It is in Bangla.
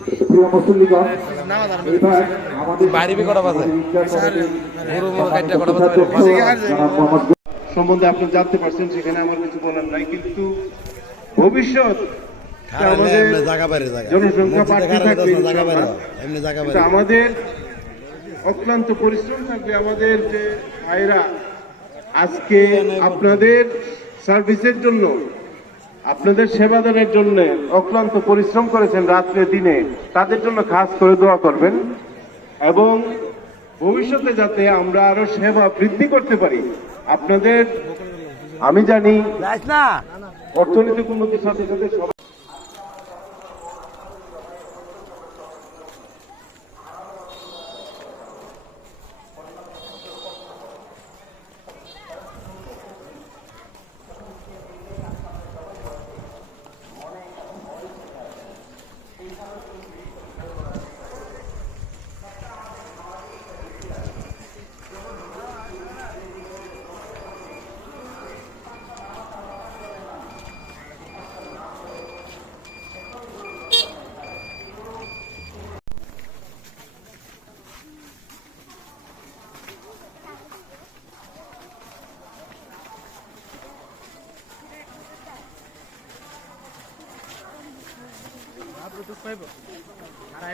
প্রিয় মুসল্লিগণ, এবার আমাদের সম্বন্ধে আপনি জানতে পারছেন, সেখানে আমার কিছু বলার নাই। কিন্তু ভবিষ্যৎ আমাদের জনসংখ্যা বাড়তে থাকবে, আমাদের অক্লান্ত পরিশ্রম থাকবে। আমাদের যে ভাইরা আজকে আপনাদের সার্ভিসের জন্য, আপনাদের সেবাদানের জন্য অক্লান্ত পরিশ্রম করেছেন রাত্রে দিনে, তাদের জন্য খাস করে দোয়া করবেন এবং ভবিষ্যতে যাতে আমরা আরো সেবা বৃদ্ধি করতে পারি। আপনাদের আমি জানি অর্থনৈতিক উন্নতির সাথে সাথে সবাই আর